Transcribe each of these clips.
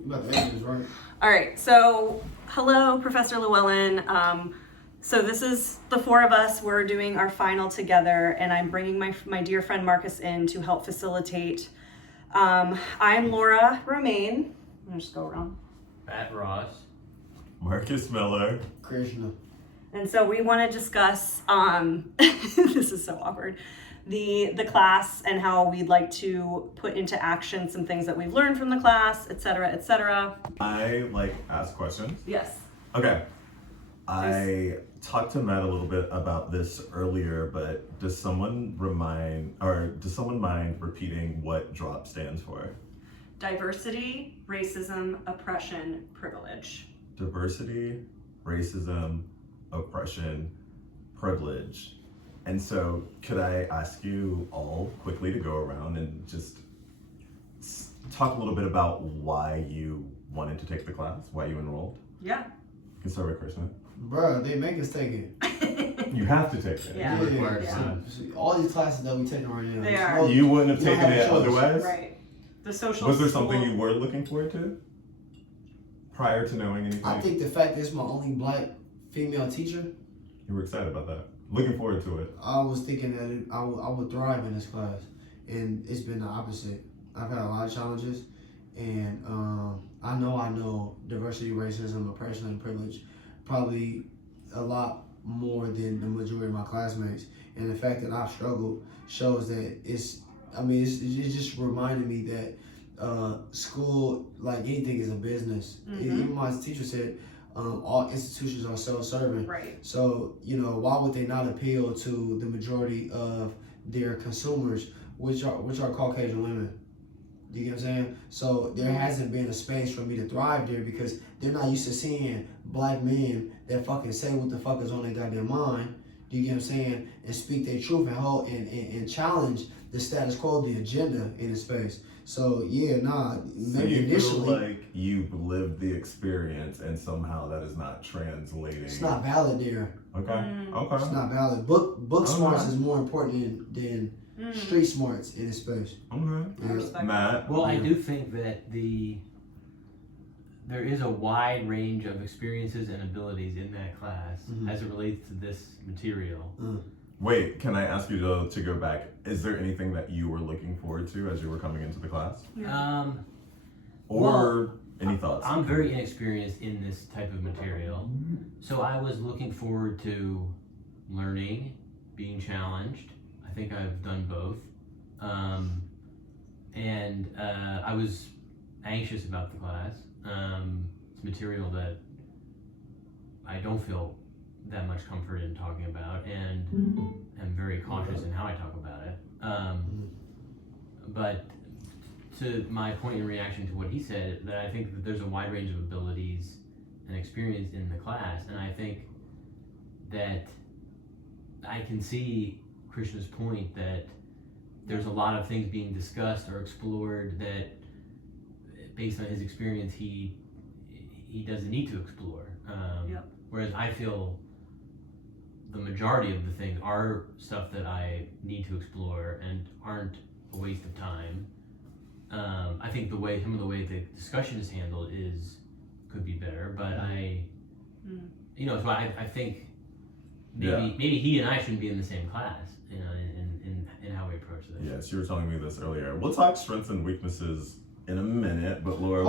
You about to answer this, right? All right, so hello, Professor Llewellyn. So this is the four of us. We're doing our final together, and I'm bringing my dear friend Marcus in to help facilitate. I'm Laura Romaine. I'm gonna just go around. Matt Ross. Marcus Miller. Krisna. And so we want to discuss, this is so awkward, the class and how we'd like to put into action some things that we've learned from the class, et cetera, et cetera. I ask questions. Yes. Okay. I talked to Matt a little bit about this earlier, but does someone mind repeating what DROP stands for? Diversity, racism, oppression, privilege. Diversity, racism, oppression, privilege. And so could I ask you all quickly to go around and just talk a little bit about why you wanted to take the class, why you enrolled? Yeah. You can start with Krisna. Bruh, they make us take it. You have to take it. Yeah. All these classes that we taking right now. They are. You wouldn't have You don't taken have it a choice. otherwise? Right. The social Was there school- something you were looking forward to prior to knowing anything? I think the fact that it's my only black female teacher, You were excited about that. Looking forward to it. I was thinking that I would thrive in this class, and it's been the opposite. I've had a lot of challenges, and I know diversity, racism, oppression, and privilege probably a lot more than the majority of my classmates. And the fact that I've struggled shows that it's just reminded me that school, like anything, is a business. Mm-hmm. Even my teacher said, all institutions are self-serving. Right. So, why would they not appeal to the majority of their consumers, which are Caucasian women? Do you get what I'm saying? So there hasn't been a space for me to thrive there because they're not used to seeing black men that fucking say what the fuck is on their goddamn mind. Do you get what I'm saying? And speak their truth and challenge the status quo, the agenda in the space. So maybe So you initially feel like you've lived the experience and somehow that is not translating. it's not valid there. Okay. Okay. It's not valid. Book smarts Okay. is more important than street smarts in this space. Okay. I respect Matt. Well, I do think that there is a wide range of experiences and abilities in that class as it relates to this material. Wait, can I ask you to go back? Is there anything that you were looking forward to as you were coming into the class? Or any thoughts? I'm very inexperienced in this type of material, so I was looking forward to learning, being challenged. I think I've done both. And I was anxious about the class. It's material that I don't feel that much comfort in talking about, and am very cautious in how I talk about it. But to my point in reaction to what he said, that I think that there's a wide range of abilities and experience in the class, and I think that I can see Krishna's point that there's a lot of things being discussed or explored that, based on his experience, he doesn't need to explore. Whereas I feel the majority of the things are stuff that I need to explore and aren't a waste of time. I think some of the way the discussion is handled could be better, but so I think maybe he and I shouldn't be in the same class, in how we approach this. Yes, you were telling me this earlier. We'll talk strengths and weaknesses in a minute, but Laura,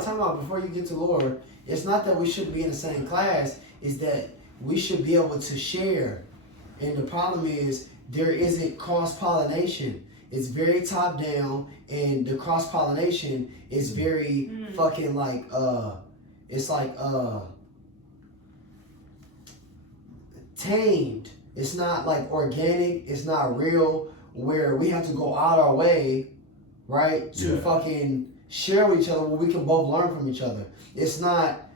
Time out before you get to Laura. It's not that we shouldn't be in the same class, it's that we should be able to share. And the problem is there isn't cross-pollination. It's very top-down, and the cross-pollination is very fucking tamed. It's not like organic, it's not real, where we have to go out our way, right, to fucking share with each other where we can both learn from each other. It's not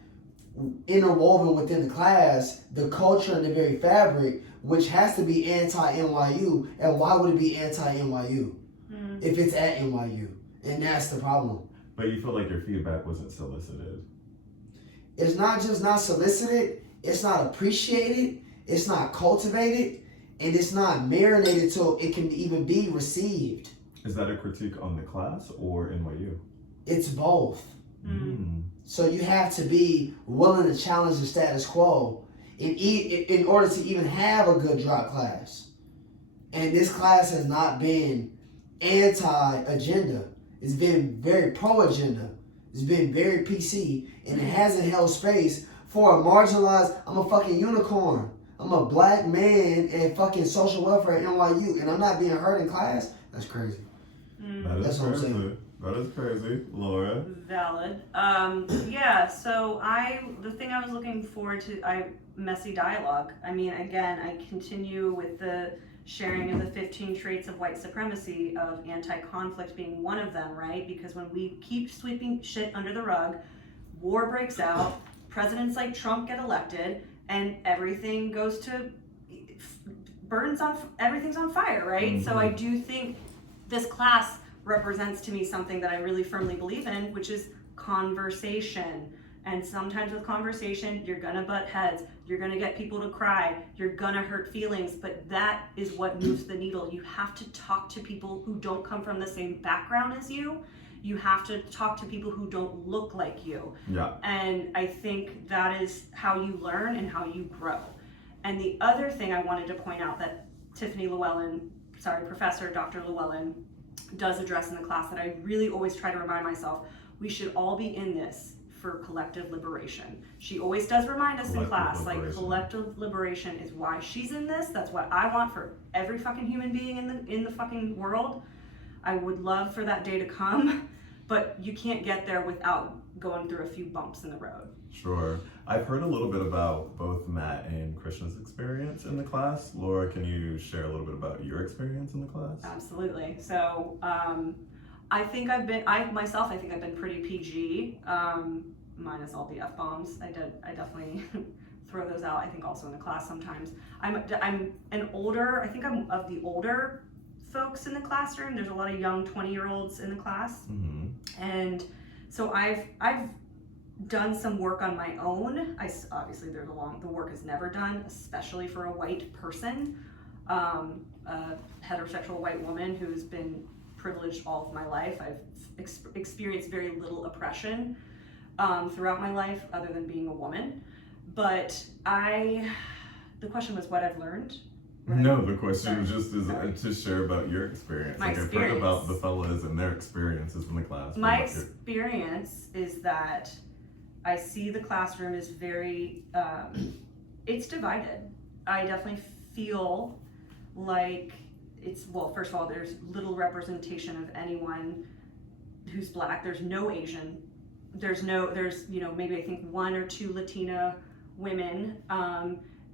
interwoven within the class, the culture and the very fabric, which has to be anti-NYU. And why would it be anti-NYU if it's at NYU? And that's the problem. But you feel like your feedback wasn't solicited. It's not just not solicited, it's not appreciated, it's not cultivated, and it's not marinated so it can even be received. Is that a critique on the class or NYU? It's both. So you have to be willing to challenge the status quo in order to even have a good drop class. And this class has not been anti-agenda. It's been very pro-agenda. It's been very PC, and it hasn't held space for a marginalized. I'm a fucking unicorn. I'm a black man and fucking social welfare at NYU, and I'm not being heard in class. That's crazy. That is That's what I'm crazy. saying. That is crazy, Laura. Valid. Yeah, so the thing I was looking forward to, messy dialogue. I mean, again, I continue with the sharing of the 15 traits of white supremacy, of anti-conflict being one of them, right? Because when we keep sweeping shit under the rug, war breaks out, presidents like Trump get elected, and everything goes to, everything's on fire, right? Mm-hmm. So I do think this class represents to me something that I really firmly believe in, which is conversation. And sometimes with conversation, you're gonna butt heads, you're gonna get people to cry, you're gonna hurt feelings, but that is what moves the needle. You have to talk to people who don't come from the same background as you. You have to talk to people who don't look like you. Yeah. And I think that is how you learn and how you grow. And the other thing I wanted to point out that Professor Dr. Llewellyn does address in the class, that I really always try to remind myself, we should all be in this for collective liberation. She always does remind us in class, like, collective liberation is why she's in this. That's what I want for every fucking human being in the fucking world. I would love for that day to come, but you can't get there without going through a few bumps in the road. Sure. I've heard a little bit about both Matt and Krishna's experience in the class. Laura, can you share a little bit about your experience in the class? Absolutely. So I think I've been pretty PG, minus all the F-bombs. I definitely throw those out, I think, also in the class sometimes. I'm of the older folks in the classroom. There's a lot of young 20-year-olds in the class. Mm-hmm. And so I've done some work on my own. Obviously the work is never done, especially for a white person, a heterosexual white woman who's been privileged all of my life. I've experienced very little oppression throughout my life other than being a woman. But the question was what I've learned. Right? No, the question was just to share about your experience. I've heard about the fellas and their experiences in the class. My experience is that I see the classroom is very, it's divided. I definitely feel like first of all, there's little representation of anyone who's Black. There's no Asian. There's maybe I think one or two Latina women,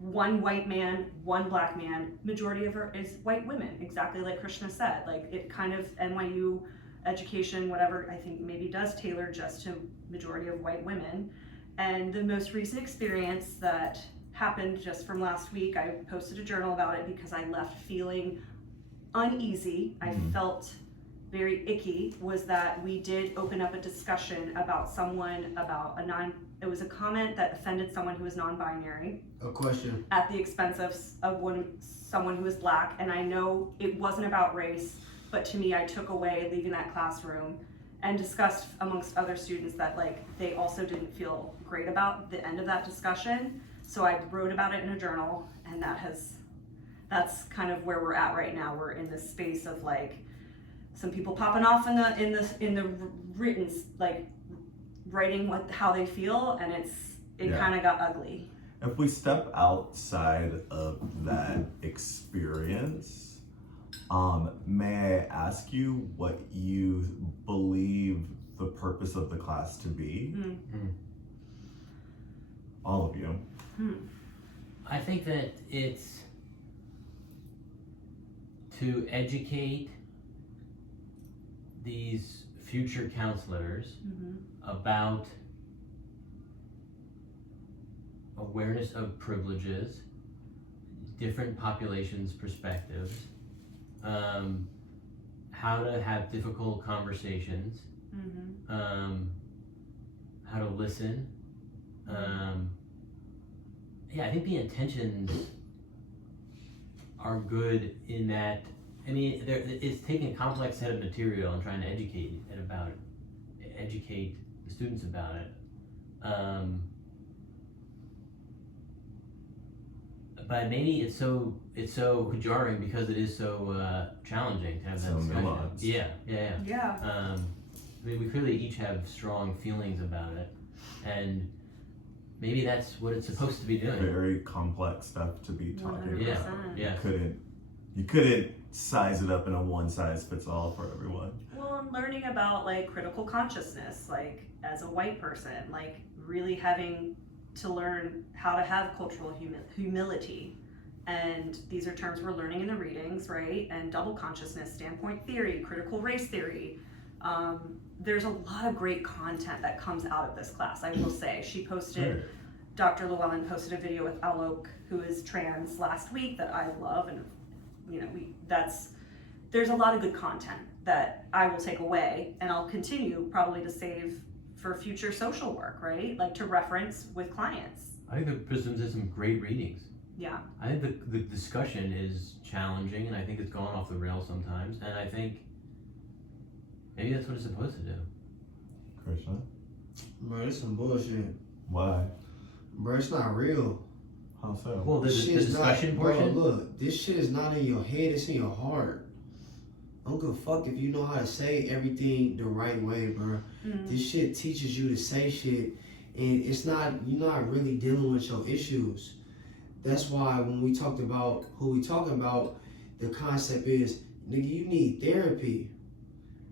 one white man, one Black man. Majority of her is white women, exactly like Krishna said. Like, it kind of, NYU education, whatever, I think maybe does tailor just to majority of white women. And the most recent experience that happened just from last week, I posted a journal about it because I left feeling uneasy. I felt very icky, was that we did open up a discussion about it was a comment that offended someone who was non-binary. A question. At the expense of someone who was Black. And I know it wasn't about race, but to me, I took away leaving that classroom and discussed amongst other students that, like, they also didn't feel great about the end of that discussion. So I wrote about it in a journal, and that's kind of where we're at right now. We're in this space of, like, some people popping off in the written, like, writing how they feel, and it kind of got ugly. If we step outside of that experience, may I ask you what you believe the purpose of the class to be? All of you. I think that it's to educate these future counselors about awareness of privileges, different populations' perspectives, how to have difficult conversations, how to listen. I think the intentions are good in that, I mean, it's taking a complex set of material and trying to educate the students about it. But maybe it's so jarring because it is so challenging to have that So discussion. nuanced. Yeah. I mean, we clearly each have strong feelings about it, and maybe that's what it's supposed to be doing. Very complex stuff to be talking 100%. about. Yeah. You couldn't size it up in a one size fits all for everyone. Well, and learning about like critical consciousness, like as a white person, like really having to learn how to have cultural humility. And these are terms we're learning in the readings, right? And double consciousness, standpoint theory, critical race theory. There's a lot of great content that comes out of this class, I will say. She posted, Right. Dr. Llewellyn posted a video with Alok, who is trans, last week that I love, and you know, there's a lot of good content that I will take away, and I'll continue probably to save for future social work, right? Like to reference with clients. I think the Prisms did some great readings. Yeah. I think the discussion is challenging, and I think it's gone off the rails sometimes, and I think maybe that's what it's supposed to do. Krishna? Bro, this some bullshit. Why? Bro, it's not real. How so? Well, the This shit is discussion not, portion. Bro, look, this shit is not in your head, it's in your heart. I don't give a fuck if you know how to say everything the right way, bro. Mm-hmm. This shit teaches you to say shit, and it's not, you're not really dealing with your issues. That's why when we talked about who we talking about, the concept is, nigga, you need therapy.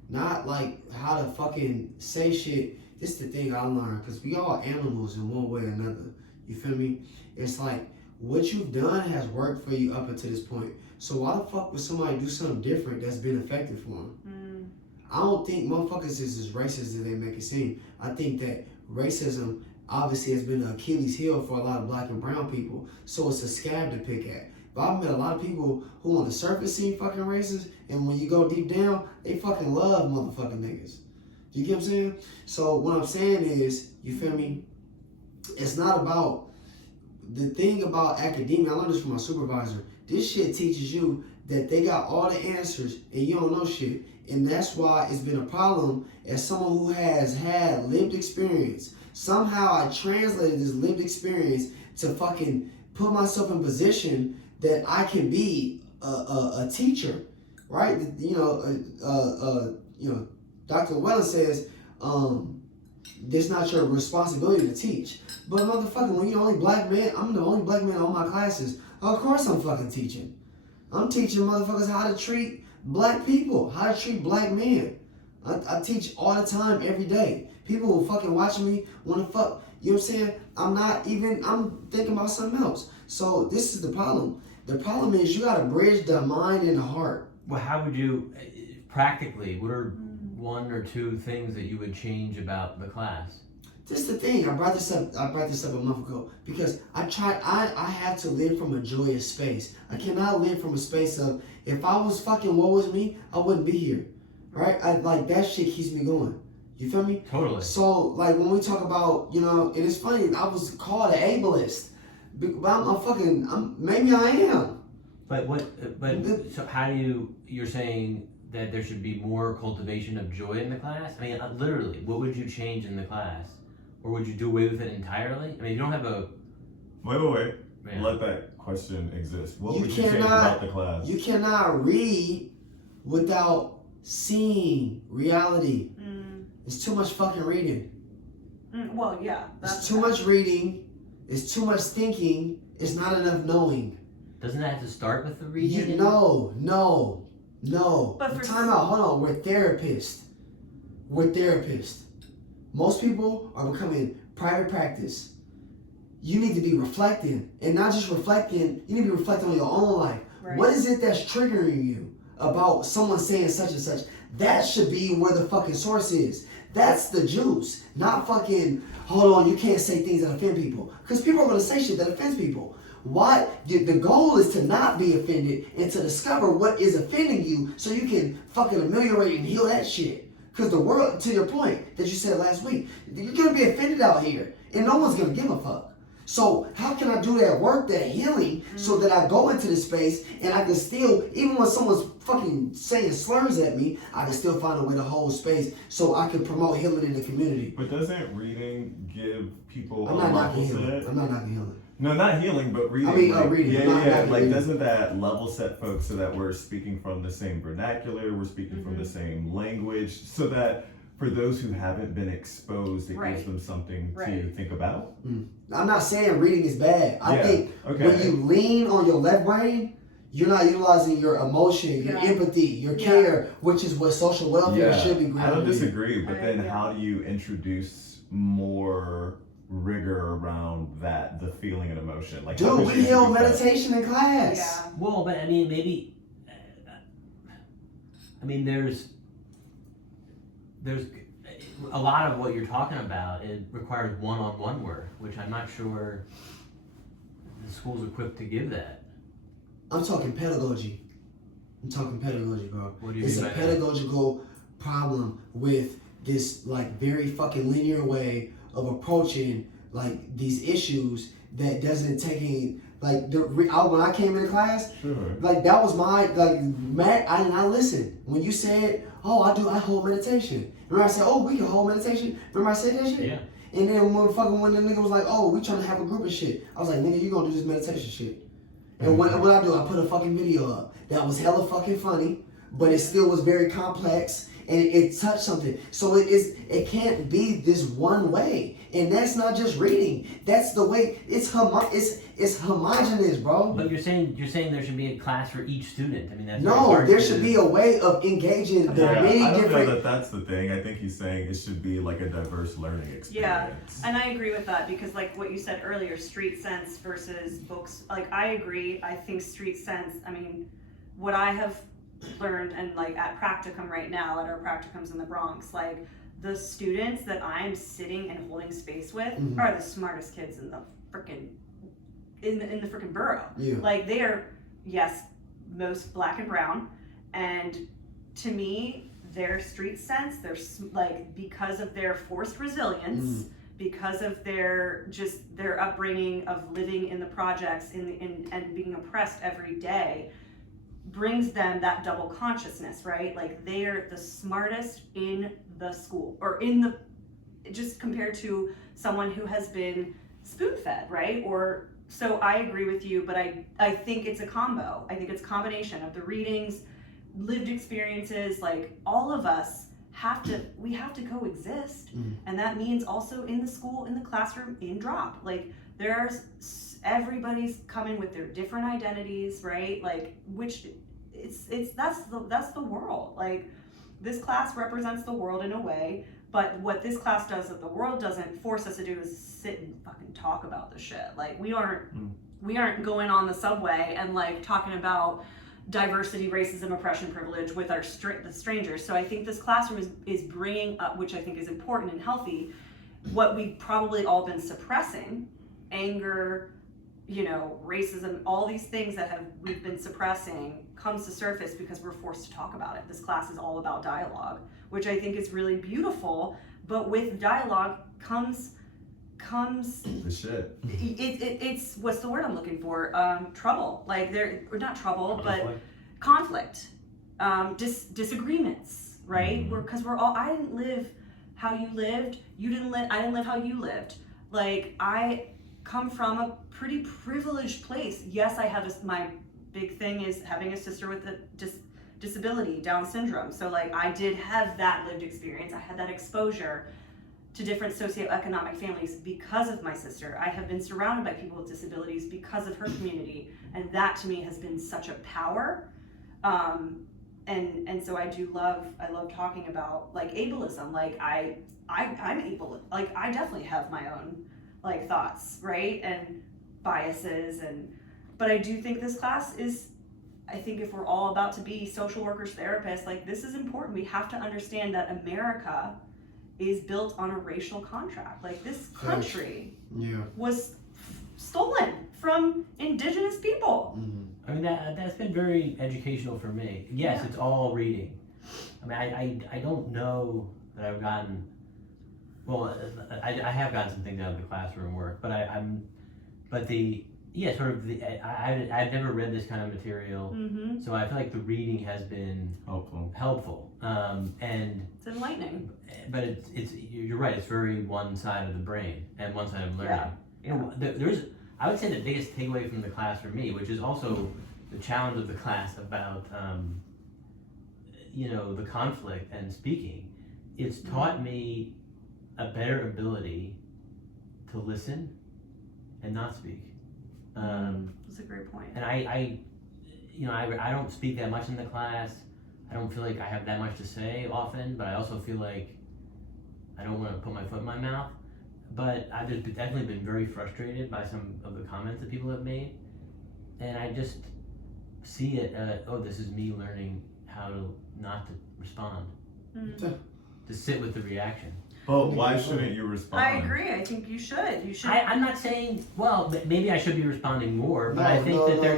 Not like how to fucking say shit. This is the thing I learned, because we all animals in one way or another. You feel me? It's like, what you've done has worked for you up until this point. So why the fuck would somebody do something different that's been effective for them? I don't think motherfuckers is as racist as they make it seem. I think that racism obviously has been an Achilles heel for a lot of black and brown people. So it's a scab to pick at. But I've met a lot of people who on the surface seem fucking racist, and when you go deep down, they fucking love motherfucking niggas. You get what I'm saying? So what I'm saying is, you feel me? It's not about, the thing about academia, I learned this from my supervisor, this shit teaches you that they got all the answers and you don't know shit. And that's why it's been a problem as someone who has had lived experience. Somehow I translated this lived experience to fucking put myself in position that I can be a teacher, right? You know, Dr. Llewellyn says, it's not your responsibility to teach. But motherfucker, when you're the only black man, I'm the only black man in all my classes. Of course I'm fucking teaching. I'm teaching motherfuckers how to treat black people, how to treat black men. I teach all the time, every day. People will fucking watch me want to fuck. You know what I'm saying? I'm thinking about something else. So this is the problem. The problem is you gotta bridge the mind and the heart. Well, how would you, practically, what are one or two things that you would change about the class? This is the thing. I brought this up a month ago because I have to live from a joyous space. I cannot live from a space of, if I was fucking woe was me, I wouldn't be here. Right? Like that shit keeps me going. You feel me? Totally. So like when we talk about, you know, and it's funny, I was called an ableist. But maybe I am. So how do you're saying that there should be more cultivation of joy in the class? I mean, literally, what would you change in the class? Or would you do away with it entirely? I mean, you don't have a... Wait. Man. Let that question exist. What You would you change cannot- about the class? You cannot read without seeing reality. It's too much fucking reading. Well, yeah. It's too much reading. It's too much thinking. It's not enough knowing. Doesn't that have to start with the reading? No. But for Time out. Hold on. We're therapists. Most people are becoming private practice. You need to be reflecting, and not just reflecting. You need to be reflecting on your own life. Right. What is it that's triggering you about someone saying such and such? That should be where the fucking source is. That's the juice. Not fucking, hold on, you can't say things that offend people. Because people are going to say shit that offends people. Why? The goal is to not be offended and to discover what is offending you so you can fucking ameliorate and heal that shit. Because the world, to your point that you said last week, you're going to be offended out here and no one's going to give a fuck. So how can I do that work, that healing, so that I go into the space and I can still, even when someone's fucking saying slurs at me, I can still find a way to hold space so I can promote healing in the community. But doesn't reading give people I'm a not knocking level healing. set? I'm not knocking healing. No, not healing, but reading. I mean, like, reading. Yeah, Not yeah. Like, reading. doesn't that level set folks so that we're speaking from the same vernacular, we're speaking from the same language, so that for those who haven't been exposed, it gives them something to think about? I'm not saying reading is bad. I think when you lean on your left brain, you're not utilizing your emotion, your empathy, your care, which is what social welfare should be grounded I don't in. disagree, but then how do you introduce more rigor around that, the feeling and emotion? Like, dude, we held meditation in class. Yeah. Well, but I mean, maybe. I mean, there's a lot of what you're talking about. It requires one-on-one work, which I'm not sure the school's equipped to give that. I'm talking pedagogy. Bro. What do you It's mean a by pedagogical problem with this like very fucking linear way of approaching like these issues that doesn't take any like when I came into class, like that was my like Matt. I listened when you said, "Oh, I hold meditation." Remember I said, "Oh, we can hold meditation." Remember I said that shit? Yeah. And then when the nigga was like, "Oh, we trying to have a group of shit," I was like, "Nigga, you gonna do this meditation shit?" And what I do, I put a fucking video up that was hella fucking funny, but it still was very complex and it touched something. So it can't be this one way, and that's not just reading. That's the way it's homogenous, bro. But you're saying there should be a class for each student. I mean, that's no. There should be a way of engaging the many I don't different. know that that's the thing. I think he's saying it should be like a diverse learning experience. Yeah, and I agree with that because like what you said earlier, street sense versus books. Like I agree. I think street sense. I mean, what I have learned and like at practicum right now, at our practicums in the Bronx, like the students that I'm sitting and holding space with are the smartest kids in the freaking in the freaking borough. Yeah. Like they are, yes, most black and brown, and to me, their street sense, their like because of their forced resilience, because of their upbringing of living in the projects and being oppressed every day, brings them that double consciousness, right? Like they're the smartest in the school or just compared to someone who has been spoon-fed, right? Or so I agree with you, but I think it's a combo. I think it's a combination of the readings, lived experiences, like all of us have to coexist. And that means also in the school, in the classroom, in drop. Like everybody's coming with their different identities, right? Like which that's the world. Like this class represents the world in a way, but what this class does that the world doesn't force us to do is sit and fucking talk about the shit. Like we aren't going on the subway and like talking about diversity, racism, oppression, privilege with the strangers. So I think this classroom is bringing up, which I think is important and healthy, what we've probably all been suppressing, anger, racism, all these things that we've been suppressing comes to surface because we're forced to talk about it. This class is all about dialogue, which I think is really beautiful, but with dialogue comes the shit. It's what's the word I'm looking for? Trouble. Like or not trouble, but conflict, disagreements, right? Because I didn't live how you lived. You didn't live. I didn't live how you lived. Like I come from a pretty privileged place. Yes, I have my big thing is having a sister with a disability, Down syndrome. So like I did have that lived experience. I had that exposure to different socioeconomic families because of my sister. I have been surrounded by people with disabilities because of her community, and that to me has been such a power. And so I love talking about like ableism. Like I'm able, like I definitely have my own like thoughts, right, and biases, but I do think this class is. I think if we're all about to be social workers, therapists, like this is important. We have to understand that America is built on a racial contract. Like this country was stolen from indigenous people. I mean that's been very educational for me. Yes, it's all reading. I mean I don't know that I've gotten. Well, I have gotten some things out of the classroom work, but but I've never read this kind of material, Mm-hmm. so I feel like the reading has been helpful. And It's enlightening. but it's you're right. It's very one side of the brain and one side of learning. Yeah. You know, there's I would say the biggest takeaway from the class for me, which is also the challenge of the class about the conflict and speaking. It's taught me a better ability to listen and not speak. That's a great point. And I don't speak that much in the class. I don't feel like I have that much to say often, but I also feel like I don't want to put my foot in my mouth. But I've definitely been very frustrated by some of the comments that people have made. And I just see it, this is me learning how to not to respond. Mm-hmm. To sit with the reaction. Well, why shouldn't you respond? I agree. I think you should. You should. I'm not saying, maybe I should be responding more, but I think that there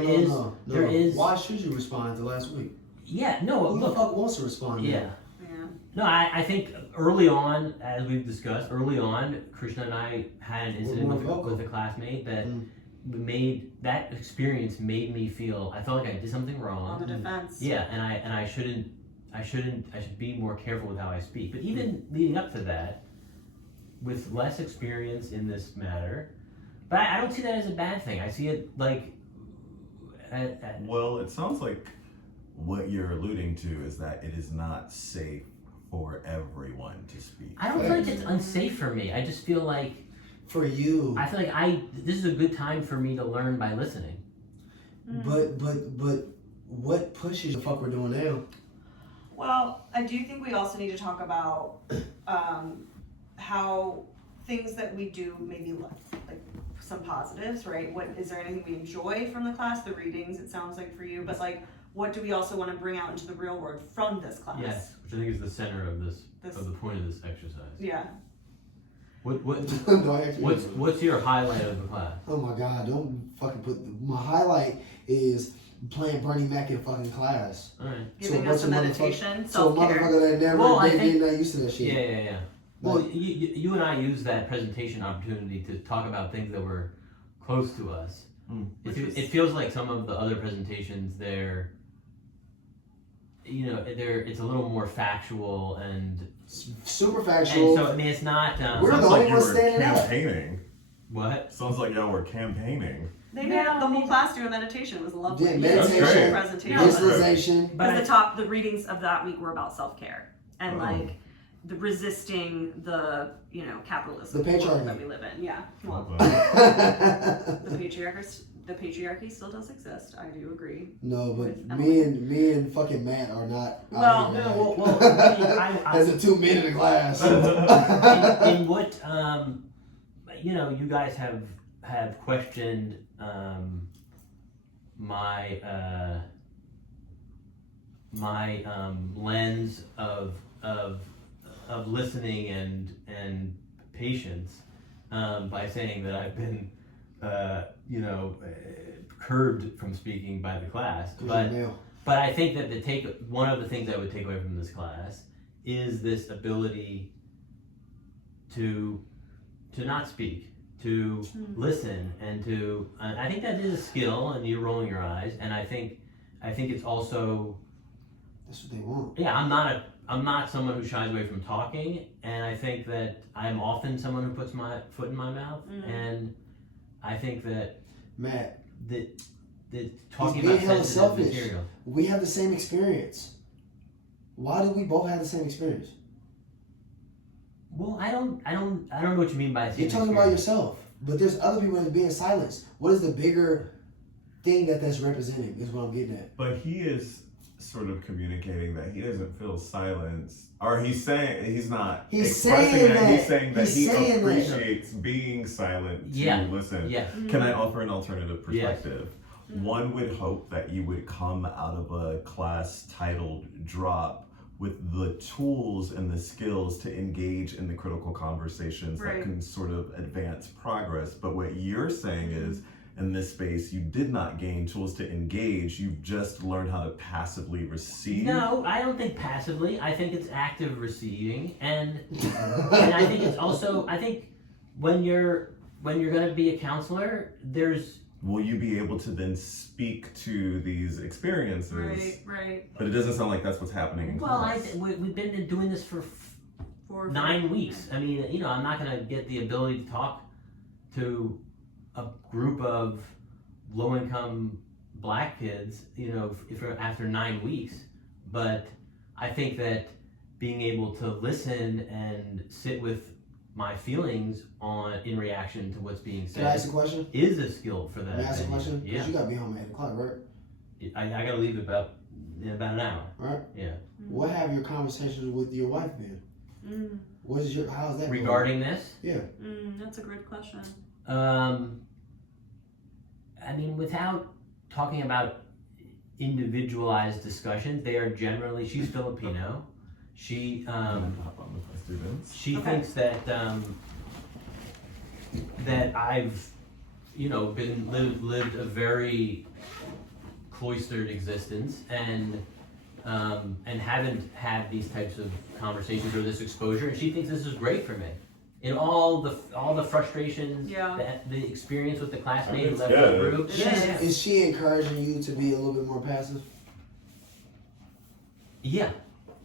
is. Why should you respond to last week? Yeah, no, Who the look. fuck wants to respond? Yeah. Yeah. No, I think early on, as we've discussed, Krisna and I had an incident with a classmate that that experience made me feel, I felt like I did something wrong. On the defense. Yeah, and I should be more careful with how I speak. But even leading up to that, with less experience in this matter, but I don't see that as a bad thing. I see it like. Well, it sounds like what you're alluding to is that it is not safe for everyone to speak. I don't feel like it's unsafe for me. I just feel like. For you. I feel like this is a good time for me to learn by listening. But what pushes the fuck we're doing now? Well, I do think we also need to talk about how things that we do, maybe like some positives, right? What is there anything we enjoy from the class? The readings, it sounds like for you, but like, what do we also want to bring out into the real world from this class? Yes, which I think is the center of of the point of this exercise. Yeah. What's your highlight of the class? Oh my god! Don't fucking put my highlight is playing Bernie Mac in fucking class. All right. Giving us a meditation, So a self-care. motherfucker that not used to that shit. Yeah. Well, you and I used that presentation opportunity to talk about things that were close to us. It feels like some of the other presentations there, it's a little more factual and super factual. And so I mean, it's not. We're the only ones standing out. Campaigning. What? Sounds like y'all were campaigning. They made the whole class do a meditation. It was lovely. Yeah, meditation, presentation. visualization. But the readings of that week were about self-care and like the resisting the capitalism the patriarchy that we live in. Yeah. Well, the patriarchy still does exist. I do agree. No, but me and fucking Matt are not. Well, as the two men in the class. in what you guys have questioned my lens of listening and patience by saying that I've been curbed from speaking by the class, but I think that one of the things I would take away from this class is this ability to not speak, to listen, and to I think that is a skill, and you're rolling your eyes, and I think it's also that's what they want. Yeah, I'm not someone who shies away from talking, and I think that I'm often someone who puts my foot in my mouth, and I think that Matt, that talking about sensitive material. We have the same experience. Why do we both have the same experience? Well, I don't know what you mean by you're talking about yourself, but there's other people that are being silenced. What is the bigger thing that's representing? Is what I'm getting at. But he is sort of communicating that he doesn't feel silenced, or he's saying he's not. He's saying that. He's saying that he appreciates being silent to listen. Yeah. Can I offer an alternative perspective? Yes. One would hope that you would come out of a class titled "Drop" with the tools and the skills to engage in the critical conversations that can sort of advance progress. But what you're saying is, in this space, you did not gain tools to engage, you've just learned how to passively receive. No, I don't think passively. I think it's active receiving. And I think it's also, I think when you're when you're going to be a counselor, there's Will you be able to then speak to these experiences? Right. But it doesn't sound like that's what's happening in class. we've been doing this for 9 weeks. I mean, I'm not going to get the ability to talk to a group of low-income black kids, if after 9 weeks. But I think that being able to listen and sit with my feelings in reaction to what's being Can I ask said a question? is a skill for that. Can I ask a question? Yeah. Because you got to be home at 8 o'clock, right? I got to leave in about an hour. Right? Yeah. What have your conversations with your wife been? How's that Regarding this? Yeah. That's a great question. I mean, without talking about individualized discussions, they are generally, she's Filipino. She Hop on with my students. she Okay. thinks that that I've lived a very cloistered existence and haven't had these types of conversations or this exposure, and she thinks this is great for me. In all the frustrations, the experience with the classmate who It's left the good. group. Is she encouraging you to be a little bit more passive? Yeah.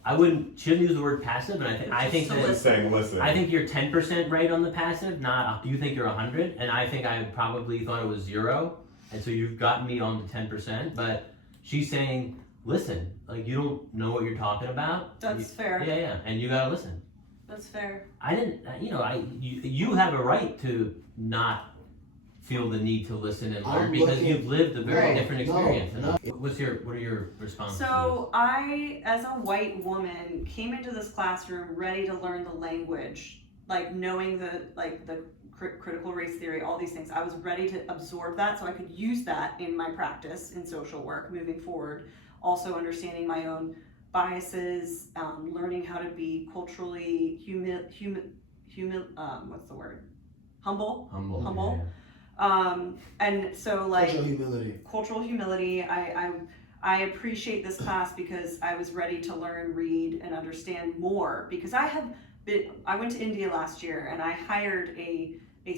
She doesn't use the word passive, and I think So that She's saying, listen. I think you're 10% right on the passive, not you think you're 100, and I think I probably thought it was 0, and so you've gotten me on to 10%, but she's saying, listen, like you don't know what you're talking about. That's fair. Yeah, and you gotta listen. That's fair. I didn't, you have a right to not feel the need to listen and learn because you've lived a very different experience. What are your responses? So I, as a white woman, came into this classroom ready to learn the language, like knowing the critical race theory, all these things. I was ready to absorb that so I could use that in my practice in social work moving forward. Also understanding my own biases, learning how to be culturally humble. Humble. And so like Cultural humility. I appreciate this class because I was ready to learn, read, and understand more because I went to India last year and I hired a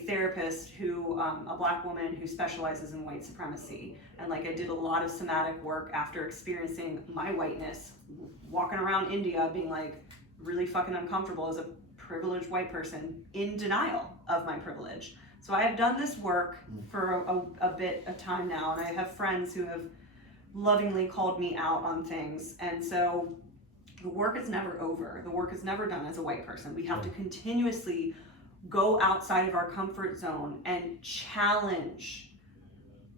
therapist who, a black woman who specializes in white supremacy. And like I did a lot of somatic work after experiencing my whiteness, walking around India being like really fucking uncomfortable as a privileged white person in denial of my privilege. So I have done this work for a bit of time now, and I have friends who have lovingly called me out on things. And so the work is never over. The work is never done as a white person. We have to continuously go outside of our comfort zone and challenge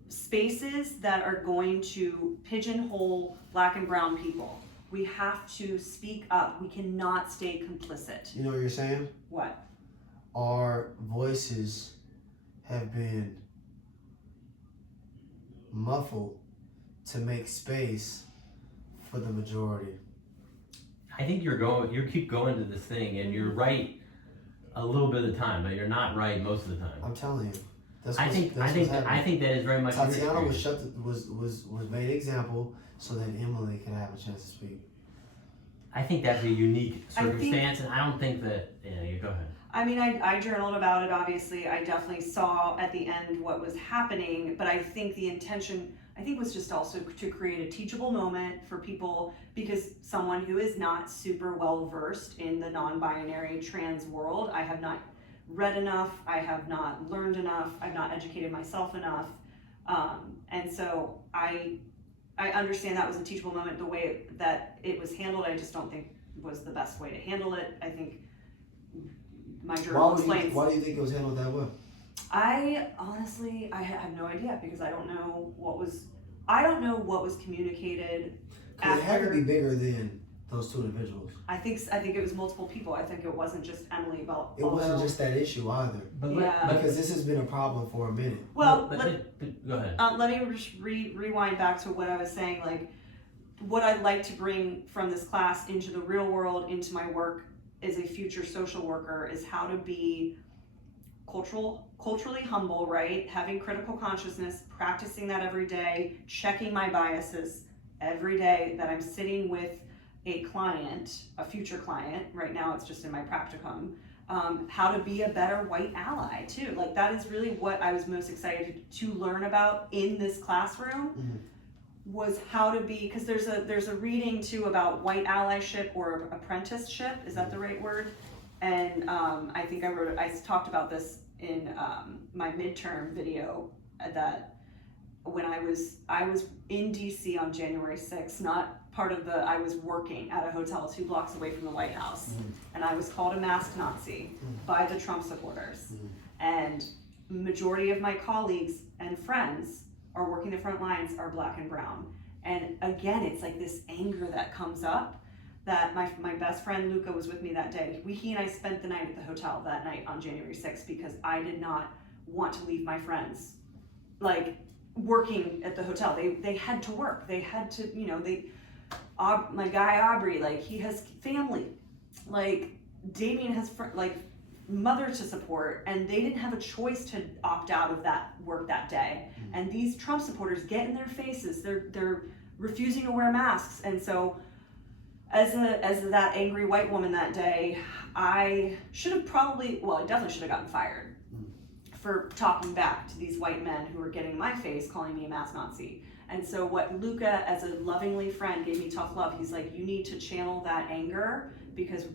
spaces that are going to pigeonhole black and brown people. We have to speak up. We cannot stay complicit. You know what you're saying? What? Our voices have been muffled to make space for the majority. I think you keep going to this thing, and you're right a little bit of the time, but you're not right most of the time. I'm telling you. I think that is very much. Tatiana was made example so that Emily can have a chance to speak. I think that's a unique circumstance, and I don't think that. Yeah, you go ahead. I mean, I journaled about it, obviously. I definitely saw at the end what was happening, but I think the intention, was just also to create a teachable moment for people, because someone who is not super well versed in the non-binary trans world, I have not read enough, I have not learned enough, I've not educated myself enough, and so I understand that was a teachable moment. The way that it was handled, I just don't think was the best way to handle it. I think my journal explains. Why do you think it was handled that way? I honestly, I have no idea, because I don't know what was communicated after. It had to be bigger than those two individuals. I think it was multiple people. I think it wasn't just Emily. It wasn't just that issue either. Because this has been a problem for a minute. Well, go ahead. Let me just rewind back to what I was saying. Like, what I'd like to bring from this class into the real world, into my work as a future social worker, is how to be culturally humble, right? Having critical consciousness, practicing that every day, checking my biases every day that I'm sitting with a client, a future client. Right now it's just in my practicum. how to be a better white ally too. Like that is really what I was most excited to learn about in this classroom, was how to be, because there's a reading too about white allyship or apprenticeship. Is that the right word? And I think I talked about this in my midterm video, that when I was in DC on January 6th, not part of I was working at a hotel 2 blocks away from the White House, and I was called a mask Nazi by the Trump supporters. And majority of my colleagues and friends are working the front lines are Black and brown. And again, it's like this anger that comes up, that my best friend Luca was with me that day. He and I spent the night at the hotel that night on January 6th because I did not want to leave my friends, like, working at the hotel. They had to work. They had to, my guy Aubrey, like, he has family. Like, Damien has mother to support, and they didn't have a choice to opt out of that work that day. And these Trump supporters get in their faces. They're refusing to wear masks. And so as that angry white woman that day, I definitely should have gotten fired for talking back to these white men who were getting in my face, calling me a mask Nazi. And so what Luca, as a lovingly friend, gave me tough love. He's like, you need to channel that anger, because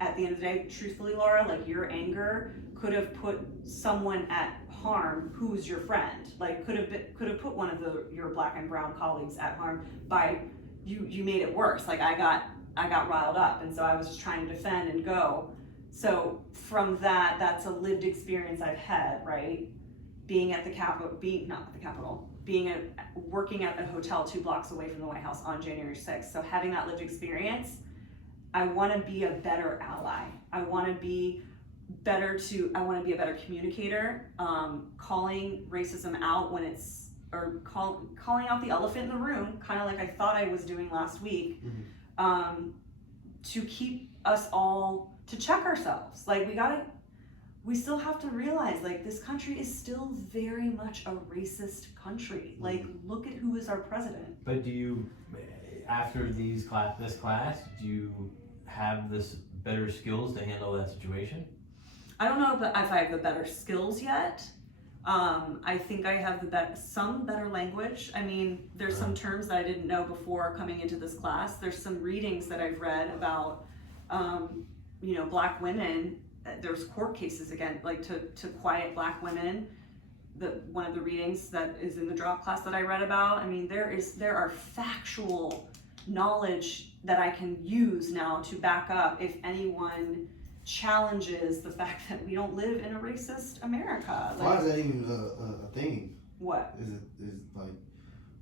at the end of the day, truthfully, Laura, like, your anger could have put someone at harm who's your friend. Like, could have put one of your Black and brown colleagues at harm by you made it worse. Like, I got riled up, and so I was just trying to defend and go. So from that's a lived experience I've had, right? Being at the Capitol, working at a hotel 2 blocks away from the White House on January 6th. So having that lived experience, I want to be a better ally. I want to be a better communicator, calling racism out when it's, or calling out the elephant in the room, kind of like I thought I was doing last week, to keep us all, to check ourselves. Like, we still have to realize, like, this country is still very much a racist country. Like, look at who is our president. But do you, after this class, do you have this better skills to handle that situation? I don't know if I have the better skills yet. I think I have some better language. I mean, there's some terms that I didn't know before coming into this class. There's some readings that I've read about, Black women. There's court cases again, like to quiet Black women. One of the readings that is in the drop class that I read about. I mean, there are factual knowledge that I can use now to back up if anyone challenges the fact that we don't live in a racist America. Why is that even a thing? What? Is like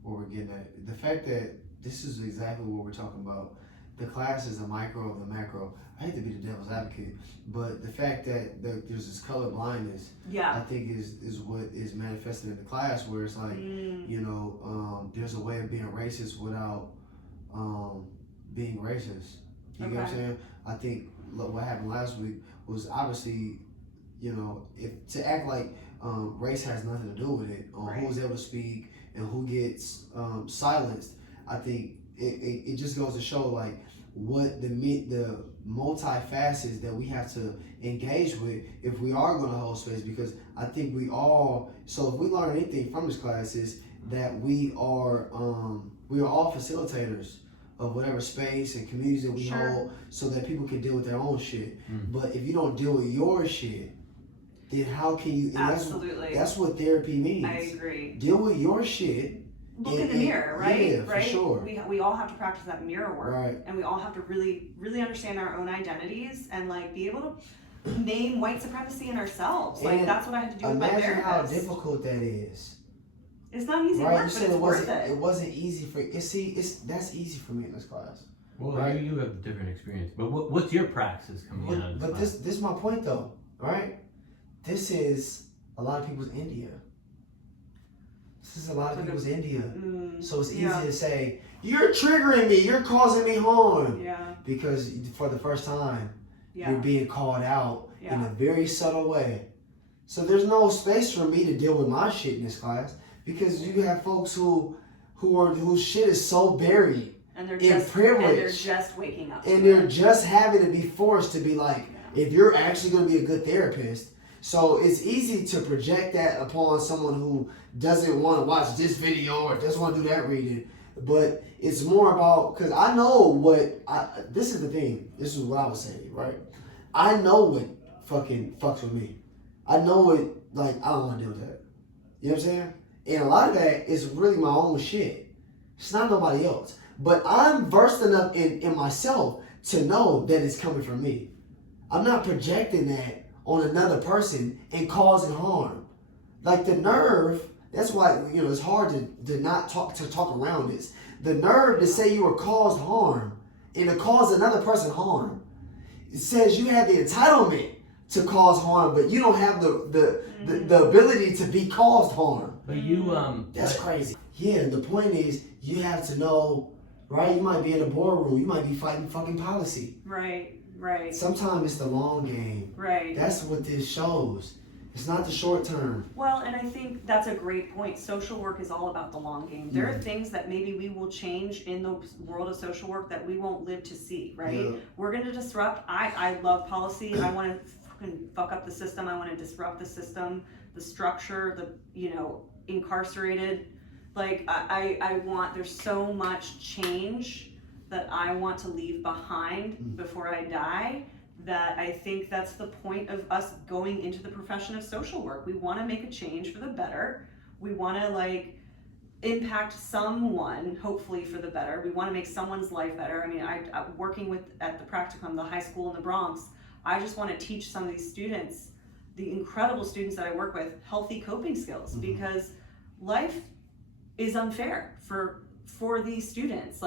what we're getting at. The fact that this is exactly what we're talking about. The class is a micro of the macro. I hate to be the devil's advocate, but the fact that there's this color blindness, I think is what is manifested in the class, where it's like, there's a way of being racist without being racist. You get what I'm saying? I think what happened last week was obviously, if to act like race has nothing to do with it, who's able to speak and who gets silenced. I think it just goes to show, like, what the multifacets that we have to engage with if we are going to hold space. Because I think if we learn anything from this class, is that we are all facilitators of whatever space and communities that we hold, so that people can deal with their own shit. But if you don't deal with your shit, then how can you? Absolutely. That's what therapy means. I agree. Deal with your shit. Look in the mirror, right? Yeah, right? For sure. We all have to practice that mirror work, right? And we all have to really, really understand our own identities and, like, be able to name white supremacy in ourselves. Like, that's what I had to do with my therapist. Imagine how difficult that is. It's not easy work, but it's worth it. It wasn't easy for you. See, that's easy for me in this class. Well, right? You have a different experience. But what's your praxis coming out of this class? This is my point, though, right? This is a lot of people's India. This is a lot of people's India. So it's easy to say, you're triggering me, you're causing me harm. Yeah. Because for the first time, Yeah. You're being called out in a very subtle way. So there's no space for me to deal with my shit in this class, because you have folks whose shit is so buried and they're in just privilege, and they're just waking up. And they're just having to be forced to be like, if you're actually going to be a good therapist. So it's easy to project that upon someone who doesn't want to watch this video or doesn't want to do that reading. But it's more about, because I know this is the thing. This is what I was saying, right? I know what fucking fucks with me. I know what, like, I don't want to deal with that. You know what I'm saying? And a lot of that is really my own shit. It's not nobody else. But I'm versed enough in myself to know that it's coming from me. I'm not projecting that on another person and causing harm. Like the nerve, that's why, you know, it's hard to not talk around this. The nerve to say you were caused harm and to cause another person harm. It says you have the entitlement to cause harm, but you don't have the ability to be caused harm. But you That's crazy. Yeah, the point is you have to know, right? You might be in a boardroom, you might be fighting fucking policy. Right. Sometimes it's the long game. Right. That's what this shows. It's not the short term. Well, and I think that's a great point. Social work is all about the long game. There are things that maybe we will change in the world of social work that we won't live to see, right? Yeah. We're going to disrupt. I love policy. I want to fucking fuck up the system. I want to disrupt the system, the structure, incarcerated. Like, there's so much change that I want to leave behind before I die, that I think that's the point of us going into the profession of social work. We want to make a change for the better. We want to impact someone, hopefully for the better. We want to make someone's life better. I mean, I working at the Practicum, the high school in the Bronx, I just want to teach some of these students, the incredible students that I work with, healthy coping skills, because life is unfair for these students,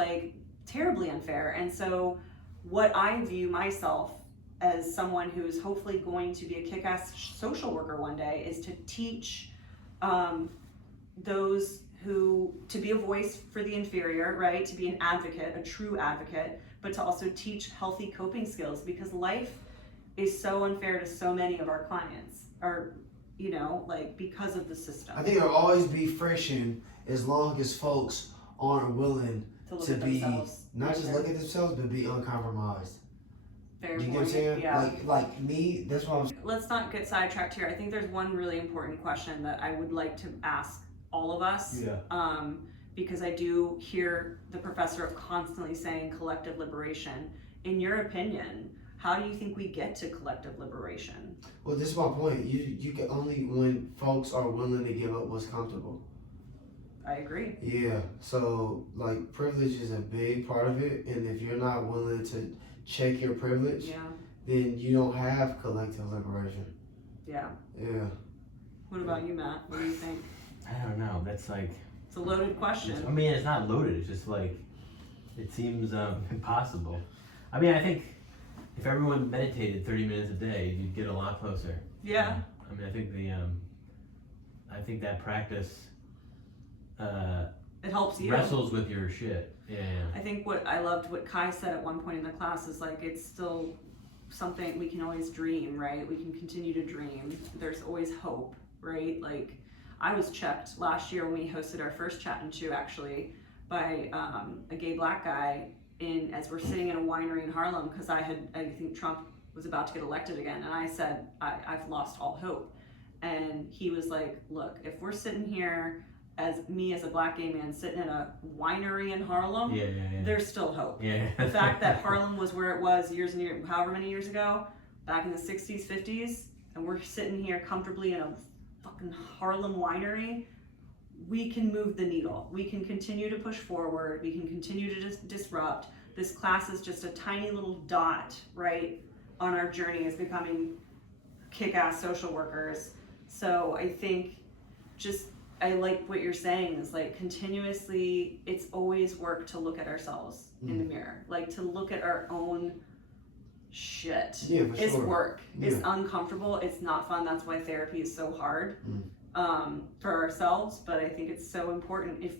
terribly unfair. And so what I view myself as someone who's hopefully going to be a kick-ass social worker one day is to teach those who, to be a voice for the inferior, right? To be an advocate, a true advocate, but to also teach healthy coping skills, because life is so unfair to so many of our clients, or, because of the system. I think there'll always be friction as long as folks aren't willing to be, themselves. not just look at themselves, but be uncompromised. Fair You get what I'm point. saying? Yeah. Like me, that's what I'm saying. Let's not get sidetracked here. I think there's one really important question that I would like to ask all of us. Yeah. Because I do hear the professor constantly saying collective liberation. In your opinion, how do you think we get to collective liberation? Well, this is my point. You can only when folks are willing to give up what's comfortable. I agree. Yeah. So privilege is a big part of it, and if you're not willing to check your privilege, then you don't have collective liberation. Yeah. Yeah. What about you, Matt? What do you think? I don't know. That's It's a loaded question. I mean, it's not loaded. It's just it seems impossible. I mean, I think if everyone meditated 30 minutes a day, you'd get a lot closer. Yeah. I mean, I think that practice It helps you. wrestles with your shit. Yeah. I think I loved what Kai said at one point in the class is it's still something we can always dream, right? We can continue to dream. There's always hope, right? I was checked last year when we hosted our first Chat and Chew, actually, by a gay black guy as we're sitting in a winery in Harlem, because I think Trump was about to get elected again, and I said I've lost all hope, and he was like, look, if we're sitting here as a black gay man sitting in a winery in Harlem, there's still hope. Yeah. The fact that Harlem was where it was years and years, however many years ago, back in the 60s, 50s, and we're sitting here comfortably in a fucking Harlem winery, we can move the needle. We can continue to push forward. We can continue to disrupt. This class is just a tiny little dot, right, on our journey as becoming kick-ass social workers. So I think I like what you're saying is continuously, it's always work to look at ourselves in the mirror, to look at our own shit. Yeah, for It's sure. work. Yeah. It's uncomfortable. It's not fun. That's why therapy is so hard for ourselves. But I think it's so important. If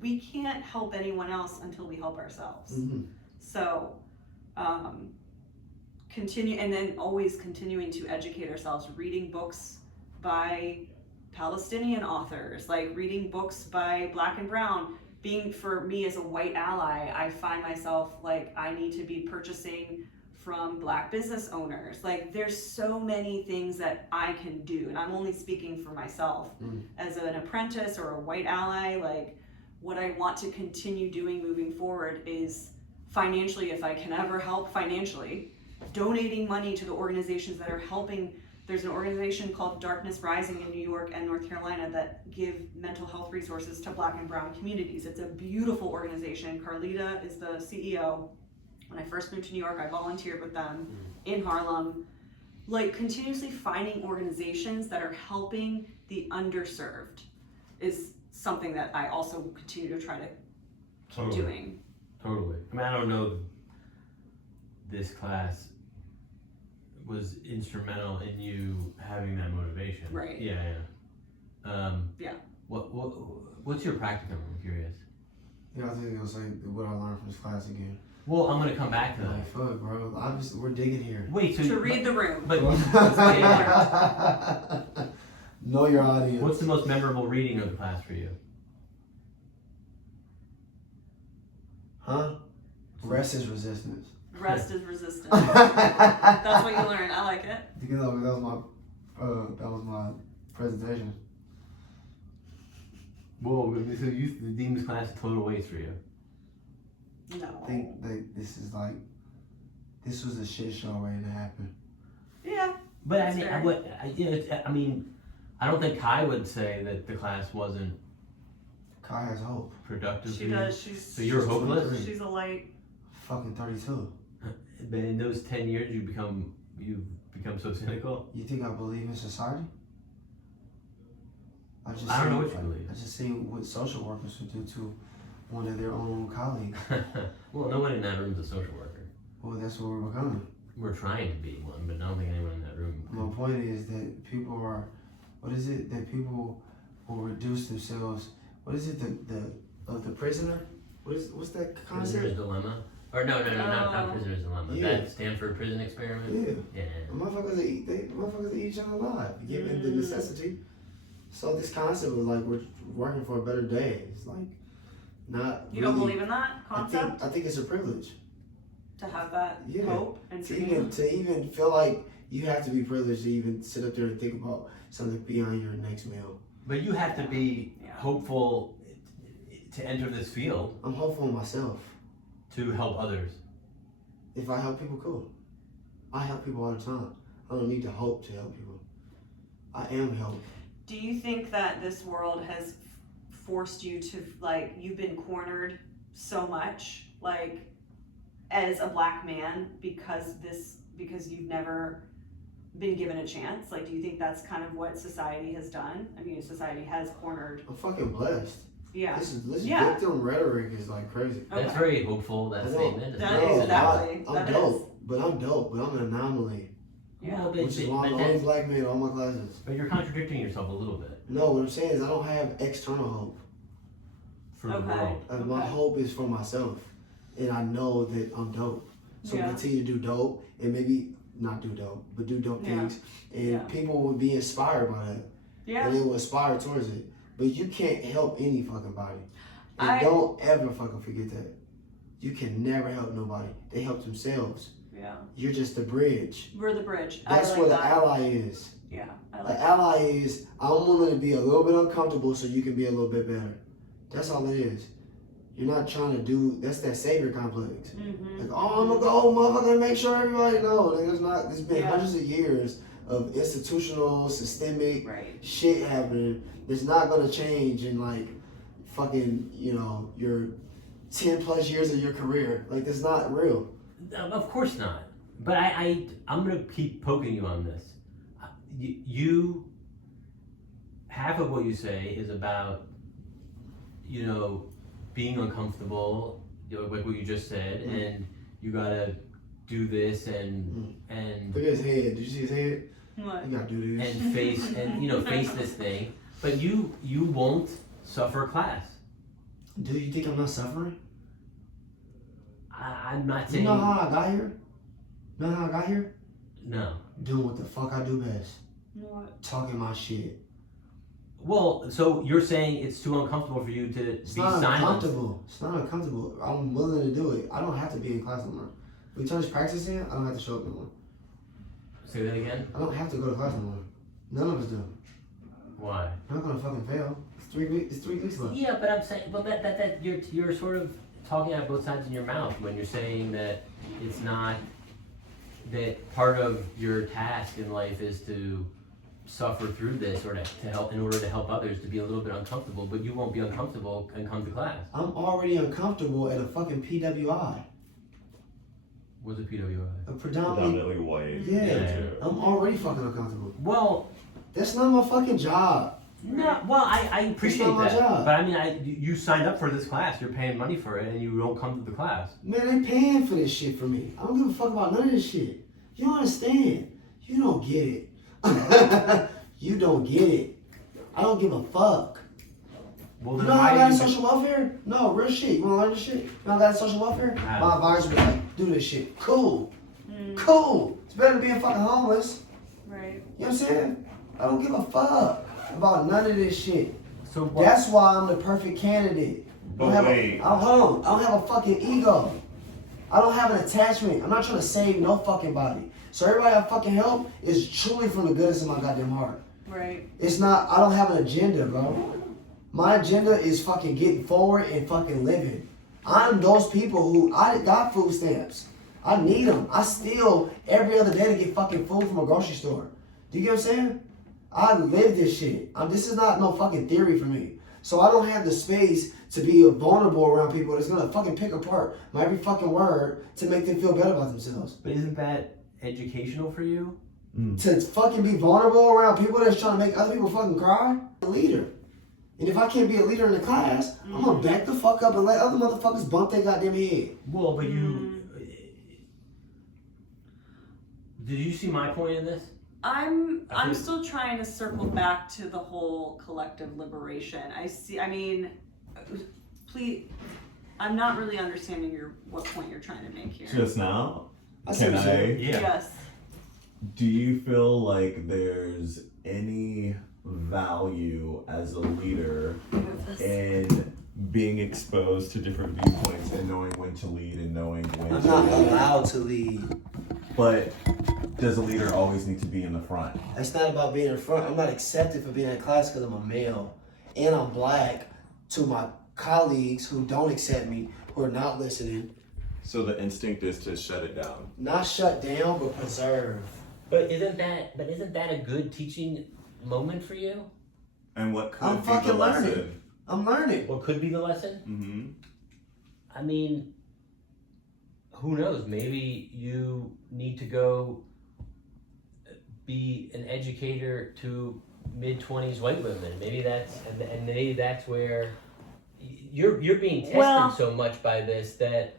we can't help anyone else until we help ourselves. So continue, and then always continuing to educate ourselves, reading books by Palestinian authors, reading books by Black and Brown. For me as a white ally, I find myself I need to be purchasing from Black business owners. Like, there's so many things that I can do, and I'm only speaking for myself. As an apprentice or a white ally, like, what I want to continue doing moving forward is financially, if I can ever help financially, donating money to the organizations that are helping. There's an organization called Darkness Rising in New York and North Carolina that give mental health resources to Black and brown communities. It's a beautiful organization. Carlita is the CEO. When I first moved to New York, I volunteered with them in Harlem. Like, continuously finding organizations that are helping the underserved is something that I also continue to try to keep doing. Totally. I mean, I don't know this class was instrumental in you having that motivation. Right. Yeah. Yeah. What's your practicum? I'm curious. Yeah, I think you're gonna say what I learned from this class again. Well, I'm gonna come back to that. Like, fuck, bro. Obviously, we're digging here. Wait, so To read the room. But Know your audience. what's the most memorable reading of the class for you? Huh? Rest is resistance. Rest is resistance. That's what you learn. I like it. Because that was my presentation. Whoa, so you deem this class a total waste for you? No. I think that this was a shit show waiting to happen. Yeah. But That's I mean, I don't think Kai would say that the class wasn't Kai has hope. productive. She for you. does. So you're hopeless. She's a light. Fucking 32. But in those 10 years, you've become so cynical. You think I believe in society? I don't know what you believe. I just seen what social workers would do to one of their own colleagues. Well, no one in that room is a social worker. Well, that's what we're becoming. We're trying to be one, but I don't think anyone in that room. My point is that people are, what is it that people will reduce themselves? What is it the prisoner? What's that Prisoner's concept? dilemma. Or no, not prisoner's dilemma. Yeah. That Stanford prison experiment. Yeah. Yeah. Motherfuckers eat each other alive, given the necessity. So this concept of like we're working for a better day. It's like not. You really, don't believe in that concept? I think it's a privilege. To have that Yeah. hope and To dream? even feel like you have to be privileged to even sit up there and think about something beyond your next meal. But you have to be Yeah. hopeful to enter this field I'm hopeful in myself. to help others. If I help people, cool. I help people all the time. I don't need to hope to help people. I am help. Do you think that this world has forced you to, like, you've been cornered so much, like, as a Black man because you've never been given a chance? Like, do you think that's kind of what society has done? I mean, society has cornered. I'm fucking blessed. Yeah. This Yeah. victim rhetoric is like crazy. That's Okay. very hopeful. That I know. statement. That No, is exactly. I'm That dope, but I'm an anomaly. Yeah. Well, Which is why I'm the only black man in all my classes. but you're contradicting yourself a little bit No, what I'm saying is I don't have external hope. for the Okay. world. My Okay. hope is for myself, and I know that I'm dope. So Yeah. continue to do dope, and maybe not do dope, but do dope Yeah. things, and Yeah. people will be inspired by that, Yeah. and they will aspire towards it. But you can't help any fucking body, and I- don't ever fucking forget that. You can never help nobody. They help themselves. Yeah. You're just the bridge. We're the bridge. That's I like where the that. ally is. Yeah. I The like that. ally is I'm willing to be a little bit uncomfortable so you can be a little bit better. That's all it is. You're not trying to do. That's that savior complex. Mm-hmm. Like, oh, I'm gonna go, motherfucker, and make sure everybody knows. Like, there's not. There's been Yeah. hundreds of years of institutional, systemic Right. shit happening. That's not gonna change in like, fucking, your 10+ years of your career. Like, that's not real. Of course not. But I'm gonna keep poking you on this. You half of what you say is about, being uncomfortable, like what you just said, and you gotta do this and Look at his head. Did you see his head? What? You gotta do this. and face this thing. But you won't suffer class. Do you think I'm not suffering? I'm not You saying know how I got here? You know how I got here? no. Doing what the fuck I do best. What? Talking my shit. Well, so you're saying it's too uncomfortable for you to It's be not silent? uncomfortable. It's not uncomfortable. I'm willing to do it. I don't have to be in class no more. We turn this practice in, I don't have to show up no more. Say that again? I don't have to go to class no more. None of us do. Why? I'm not gonna fucking fail. It's 3 weeks. It's 3 weeks left. Yeah, but I'm saying, but that you're sort of talking out both sides in your mouth when you're saying that it's not, that part of your task in life is to suffer through this or to help, in order to help others, to be a little bit uncomfortable, but you won't be uncomfortable and come to class. I'm already uncomfortable at a fucking PWI. What's a PWI? A predominantly. Predominantly white. Yeah. I'm already fucking uncomfortable. Well, That's not my fucking job. no, well, I appreciate not my that, job. but I mean, you signed up for this class, you're paying money for it, and you don't come to the class. Man, they paying for this shit for me. I don't give a fuck about none of this shit. You don't understand. You don't get it. You don't get it. I don't give a fuck. Well, You then know how I got why in do social welfare? No, real shit. You wanna learn this shit? You know how I got in social welfare? How? My advisor was like, do this shit. Cool. Cool. It's better than being fucking homeless. Right. You know what I'm saying? I don't give a fuck about none of this shit. So what? That's why I'm the perfect candidate. But I don't have wait. hold on. I don't have a fucking ego. I don't have an attachment. I'm not trying to save no fucking body. So everybody I fucking help is truly from the goodness of my goddamn heart. Right. It's not, I don't have an agenda, bro. My agenda is fucking getting forward and fucking living. I'm those people who, I got food stamps. I need them. I steal every other day to get fucking food from a grocery store. Do you get what I'm saying? I live this shit. This is not no fucking theory for me. So I don't have the space to be vulnerable around people that's gonna fucking pick apart my every fucking word to make them feel better about themselves. But isn't that educational for you? To fucking be vulnerable around people that's trying to make other people fucking cry? A leader. And if I can't be a leader in the class, I'm gonna back the fuck up and let other motherfuckers bump their goddamn head. Well, but you. Did you see my point in this? I'm I think- still trying to circle back to the whole collective liberation. Please, I'm not really understanding what point you're trying to make here. Just now, I see can what you're I? saying. Yes. Do you feel like there's any value as a leader in being exposed to different viewpoints and knowing when to lead and knowing when I'm to not lead? allowed to lead. But does a leader always need to be in the front? It's not about being in front. I'm not accepted for being in class because I'm a male and I'm black to my colleagues who don't accept me, who are not listening. So the instinct is to shut it down. Not shut down, but preserve. But isn't that a good teaching moment for you? And what could I'm be the fucking learning. lesson? I'm learning. What could be the lesson? Mm-hmm. I mean, who knows? Maybe you need to go be an educator to mid-20s white women. Maybe that's and maybe that's where you're being tested Well- so much by this that.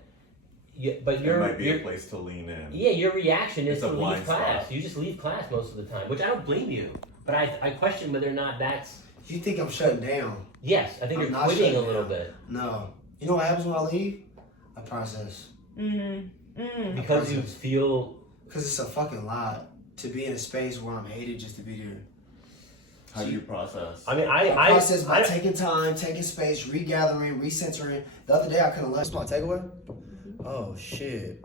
But It might be your a place to lean in. yeah, your reaction is It's a to leave blind class. spot. You just leave class most of the time, which I don't blame you. But I question whether or not that's You think I'm shutting down? yes. I think I'm you're not quitting a shutting little down. bit No. You know what happens when I leave? I process. because you feel. Because it's a fucking lot to be in a space where I'm hated just to be there. How do you process? I mean, I process by I taking time, taking space, regathering, recentering. The other day I could have left. My takeaway? Oh shit.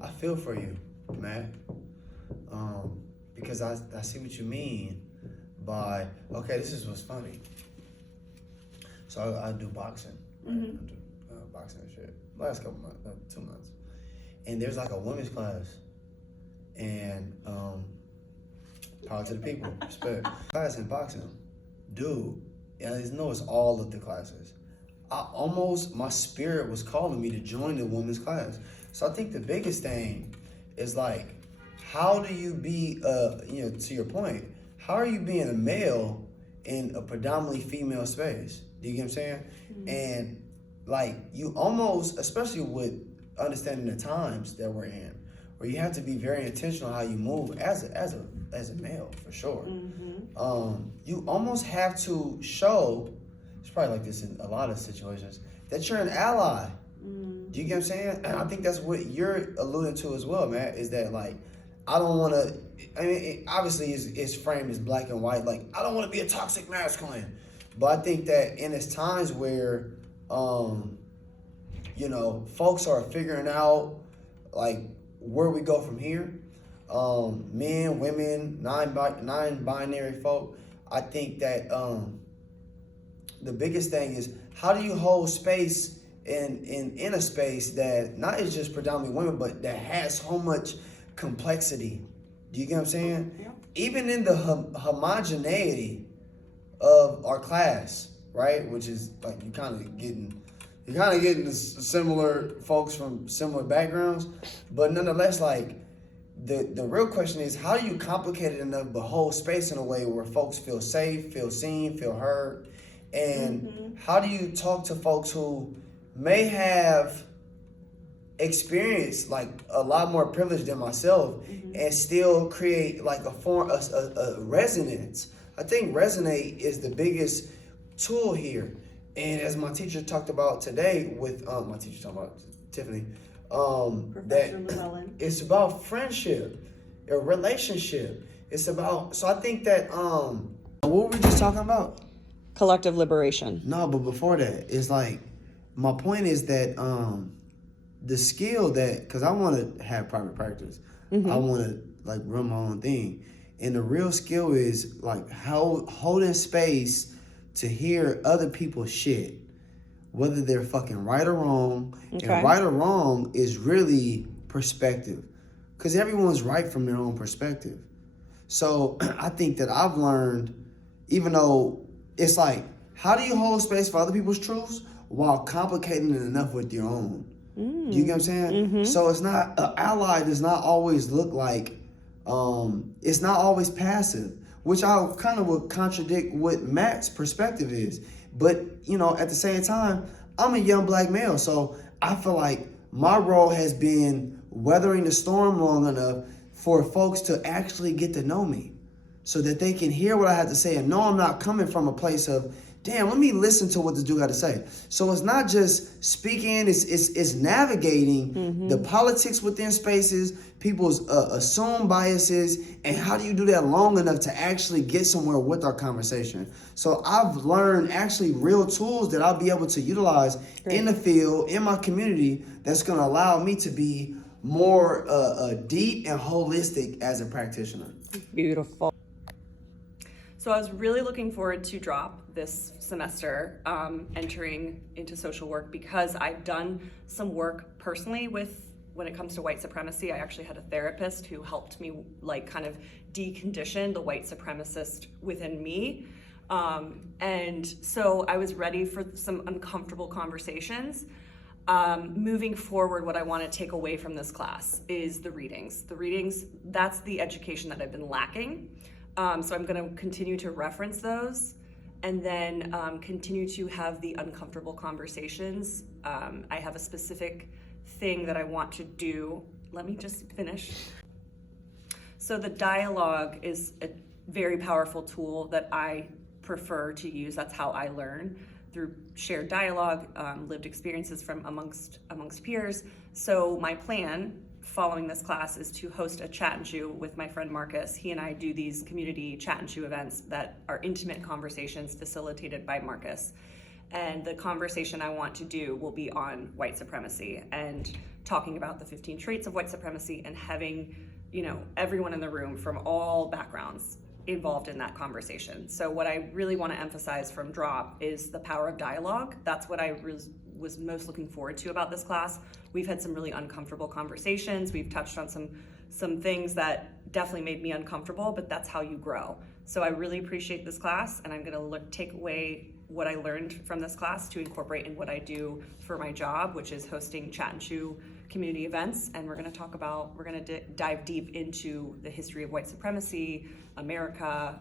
I feel for you, Matt. Because I see what you mean by, okay, this is what's funny. So I do boxing. Right? I do boxing and shit. Last couple months, 2 months. And there's like a women's class. And power to the people, respect. Class in boxing, dude. I know it's all of the classes. My spirit was calling me to join the women's class. So I think the biggest thing is like, how do you be, to your point, how are you being a male in a predominantly female space? Do you get what I'm saying? And like, you almost, especially with understanding the times that we're in, where you have to be very intentional how you move as a male, for sure. You almost have to show, it's probably like this in a lot of situations, that you're an ally. Do you get what I'm saying? And I think that's what you're alluding to as well, man, is that like, I don't want to, I mean, it obviously it's framed as black and white, like, I don't want to be a toxic masculine. But I think that in its times where you know, folks are figuring out like where we go from here. Men, women, non-binary folk. I think that the biggest thing is, how do you hold space in a space that not is just predominantly women, but that has so much complexity. Do you get what I'm saying? Yeah. Even in the homogeneity of our class, right? Which is like you're kind of getting similar folks from similar backgrounds, but nonetheless, like the real question is, how do you complicate it enough but hold space in a way where folks feel safe, feel seen, feel heard, and how do you talk to folks who may have experienced like a lot more privilege than myself and still create like a resonance. I think resonate is the biggest tool here. And as my teacher talked about today with my teacher talking about Tiffany, Professor Llewellyn. it's about friendship, a relationship. It's about, so I think that what were we just talking about? Collective liberation. No, but before that, it's like, my point is that the skill that, because I want to have private practice, I want to like run my own thing, and the real skill is like how holding space to hear other people's shit, whether they're fucking right or wrong. Okay. And right or wrong is really perspective, because everyone's right from their own perspective. So I think that I've learned, even though it's like, how do you hold space for other people's truths while complicating it enough with your own? Do you get what I'm saying? So it's not, an ally does not always look like, it's not always passive, which I kind of would contradict what Matt's perspective is. But, you know, at the same time, I'm a young black male, so I feel like my role has been weathering the storm long enough for folks to actually get to know me so that they can hear what I have to say and know I'm not coming from a place of, damn, let me listen to what this dude got to say. So it's not just speaking, it's navigating the politics within spaces, people's assumed biases, and how do you do that long enough to actually get somewhere with our conversation. So I've learned actually real tools that I'll be able to utilize in the field, in my community, that's going to allow me to be more deep and holistic as a practitioner. Beautiful. So I was really looking forward to drop this semester, entering into social work, because I've done some work personally with, when it comes to white supremacy. I actually had a therapist who helped me like kind of decondition the white supremacist within me. And so I was ready for some uncomfortable conversations. Moving forward, what I want to take away from this class is the readings. The readings, that's the education that I've been lacking. So I'm going to continue to reference those, and then continue to have the uncomfortable conversations. I have a specific thing that I want to do. Let me just finish. So the dialogue is a very powerful tool that I prefer to use. That's how I learn, through shared dialogue, lived experiences from amongst peers. So my plan following this class is to host a chat and chew with my friend Marcus. He and I do these community chat and chew events that are intimate conversations facilitated by Marcus. And the conversation I want to do will be on white supremacy and talking about the 15 traits of white supremacy, and having, you know, everyone in the room from all backgrounds involved in that conversation. So what I really want to emphasize from Drop is the power of dialogue. That's what I was most looking forward to about this class. We've had some really uncomfortable conversations. We've touched on some things that definitely made me uncomfortable, but that's how you grow. So I really appreciate this class, and I'm gonna take away what I learned from this class to incorporate in what I do for my job, which is hosting chat and chew community events. And we're gonna dive deep into the history of white supremacy, America,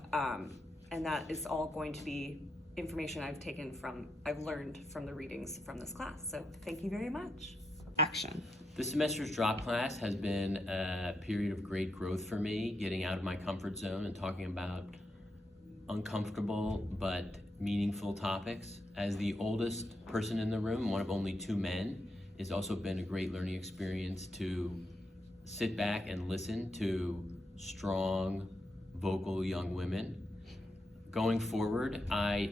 and that is all going to be information I've learned from the readings from this class. So thank you very much. Action. This semester's drop class has been a period of great growth for me, getting out of my comfort zone and talking about uncomfortable but meaningful topics. As the oldest person in the room, one of only 2 men, it's also been a great learning experience to sit back and listen to strong, vocal young women. Going forward, I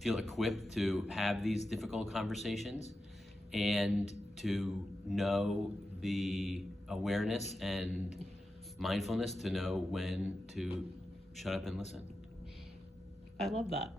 feel equipped to have these difficult conversations, and to know the awareness and mindfulness to know when to shut up and listen. I love that.